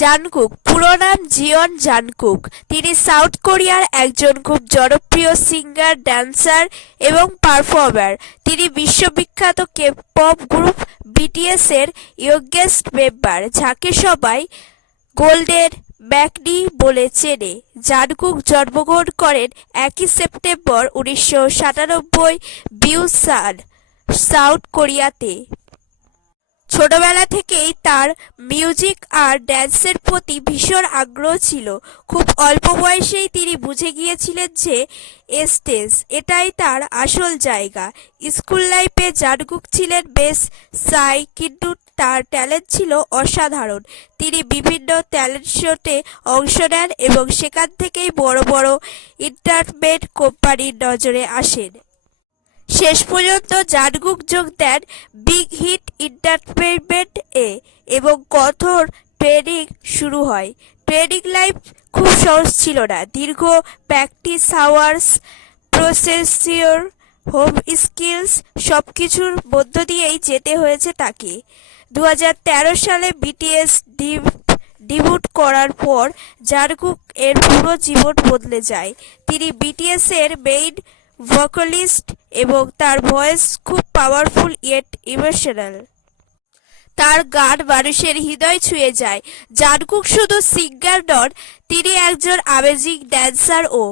Jungkook পুরো নাম জিয়ন Jungkook. তিনি সাউথ কোরিয়ার একজন খুব জনপ্রিয় সিঙ্গার, ড্যান্সার এবং পারফর্মার। তিনি বিশ্ববিখ্যাত কে-পপ গ্রুপ বিটিএস এর ইয়ংগেস্ট মেম্বার, যাকে সবাই গোল্ডেন ম্যাকনি বলে চেনে। জাংকুক জন্মগ্রহণ করেন 1 সেপ্টেম্বর 1997 বিউসান, সাউথ কোরিয়াতে। ছোটবেলা থেকেই তার মিউজিক আর ড্যান্সের প্রতি ভীষণ আগ্রহ ছিল। খুব অল্প বয়সেই তিনি বুঝে গিয়েছিলেন যে স্টেজ এটাই তার আসল জায়গা। স্কুল লাইফে জাংকুক ছিলেন বেশ শাই, কিন্তু তার ট্যালেন্ট ছিল অসাধারণ। তিনি বিভিন্ন ট্যালেন্ট শোতে অংশ নেন এবং সেখান থেকেই বড় বড় এন্টারটেইনমেন্ট কোম্পানির নজরে আসেন। শেষ পর্যন্ত জাংকুক যোগ দেন বিগ হিট এন্টারটেইনমেন্ট এ এবং কঠোর ট্রেনিং শুরু হয়। ট্রেনিং লাইফ খুব সহজ ছিল না। দীর্ঘ প্র্যাকটিস আওয়ার্স, প্রসেসিওর, হোম স্কিলস সবকিছুর মধ্য দিয়েই যেতে হয়েছে তাকে। 2013 সালে বিটিএস ডিবিউট করার পর জাংকুক এর পুরো জীবন বদলে যায়। তিনি বিটিএস এর মেইন ভোকালিস্ট এবং তার ভয়েস খুব পাওয়ারফুল ইয়েট ইমোশনাল। তার গান মানুষের হৃদয় ছুঁয়ে যায়। জাংকুক শুধু সিঙ্গার নন, তিনি একজন আমেজিং ড্যান্সার ও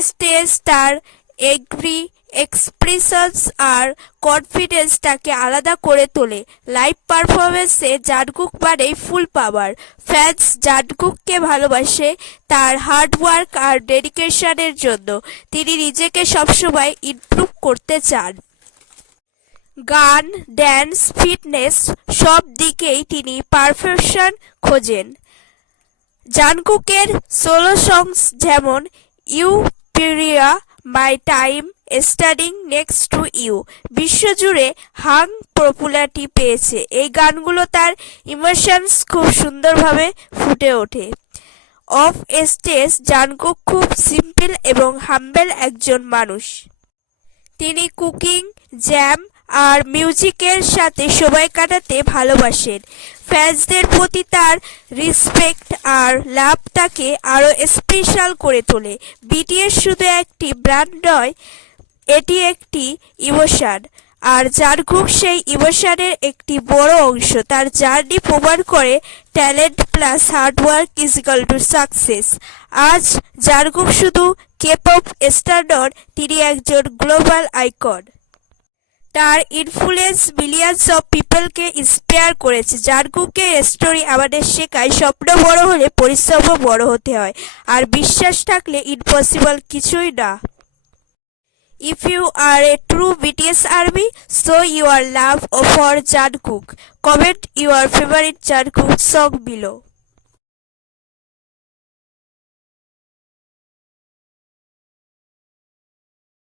স্টেজ। তার এগ্রি এক্সপ্রেশনস আর কনফিডেন্স তাকে আলাদা করে তোলে। লাইভ পারফরমেন্সে জাংকুক মানেই ফুল পাওয়ার। ফ্যান্স জাংকুককে ভালোবাসে তার হার্ড ওয়ার্ক আর ডেডিকেশনের জন্য। তিনি নিজেকে সবসময় ইমপ্রুভ করতে চান। গান, ড্যান্স, ফিটনেস সব দিকেই তিনি পারফেকশন খোঁজেন। জাংকুকের সোলো সংস যেমন Euphoria, my time, standing next to you বিশ্বজুড়ে হাং পপুলারিটি পেয়েছে। এই গানগুলো তার ইমোশনস খুব সুন্দরভাবে ফুটে ওঠে। অফ স্টেজ জাংকুক খুব সিম্পল এবং হাম্বল একজন মানুষ। তিনি কুকিং, জ্যাম আর মিউজিকের সাথে সময় কাটাতে ভালোবাসেন। ফ্যান্সদের প্রতি তার রেসপেক্ট আর লাভ তাকে আরও স্পেশাল করে তোলে। বিটিএস শুধু একটি ব্র্যান্ড নয়, এটি একটি ইমোশন, আর জাংকুক সেই ইমোশনের একটি বড় অংশ। তার জার্নি প্রমাণ করে talent plus hard work is equal to success. আজ জাংকুক শুধু কে-পপ স্টার নন, তিনি একজন গ্লোবাল আইকন। তার ইনফ্লুয়েন্স মিলিয়ন্স অফ পিপলকে ইন্সপায়ার করেছে। জাংকুকের স্টোরি আমাদের শেখায় স্বপ্ন বড় হলে পরিশ্রমও বড় হতে হয়, আর বিশ্বাস থাকলে ইম্পসিবল কিছুই না। If you are a true BTS ARMY, show your love for Jungkook. Comment your favorite Jungkook song below.